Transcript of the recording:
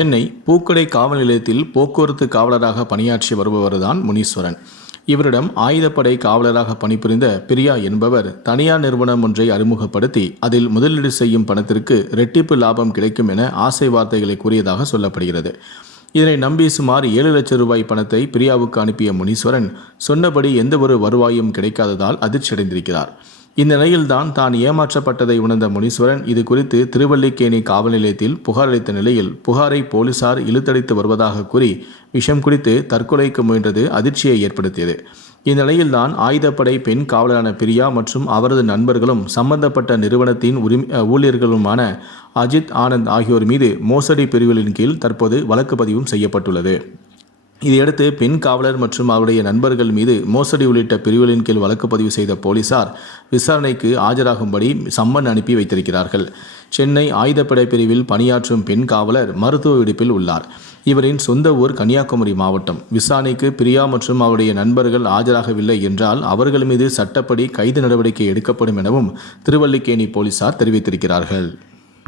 சென்னை பூக்கடை காவல் நிலையத்தில் போக்குவரத்து காவலராக பணியாற்றி வருபவர்தான் முனீஸ்வரன். இவரிடம் ஆயுதப்படை காவலராக பணிபுரிந்த பிரியா என்பவர் தனியார் நிறுவனம் ஒன்றை அறிமுகப்படுத்தி அதில் முதலீடு செய்யும் பணத்திற்கு ரெட்டிப்பு லாபம் கிடைக்கும் என ஆசை வார்த்தைகளை கூறியதாக சொல்லப்படுகிறது. இதனை நம்பி சுமார் ஏழு லட்சம் ரூபாய் பணத்தை பிரியாவுக்கு அனுப்பிய முனீஸ்வரன் சொன்னபடி எந்த ஒரு வருவாயும் கிடைக்காததால் அதிர்ச்சியடைந்திருக்கிறார். இந்நிலையில்தான் தான் ஏமாற்றப்பட்டதை உணர்ந்த முனீஸ்வரன் இது குறித்து திருவல்லிக்கேணி காவல் நிலையத்தில் புகார் அளித்த நிலையில் புகாரை போலீசார் இழுத்தடித்து வருவதாக கூறி விஷம் குடித்து தற்கொலைக்கு முயன்றது அதிர்ச்சியை ஏற்படுத்தியது. இந்நிலையில்தான் ஆயுதப்படை பெண் காவலரான பிரியா மற்றும் அவரது நண்பர்களும் சம்பந்தப்பட்ட நிறுவனத்தின் உரிமை ஊழியர்களுமான அஜித் ஆனந்த் ஆகியோர் மீது மோசடி பிரிவுகளின் கீழ் தற்போது வழக்கு பதிவும் செய்யப்பட்டுள்ளது. இதையடுத்து பெண் காவலர் மற்றும் அவருடைய நண்பர்கள் மீது மோசடி உள்ளிட்ட பிரிவுகளின் கீழ் வழக்கு பதிவு செய்த போலீசார் விசாரணைக்கு ஆஜராகும்படி சம்மன் அனுப்பி வைத்திருக்கிறார்கள். சென்னை ஆயுதப்படை பிரிவில் பணியாற்றும் பெண் காவலர் மருத்துவ விடுப்பில் உள்ளார். இவரின் சொந்த ஊர் கன்னியாகுமரி மாவட்டம். விசாரணைக்கு பிரியா மற்றும் அவருடைய நண்பர்கள் ஆஜராகவில்லை என்றால் அவர்கள் மீது சட்டப்படி கைது நடவடிக்கை எடுக்கப்படும் எனவும் திருவல்லிக்கேணி போலீசார் தெரிவித்திருக்கிறார்கள்.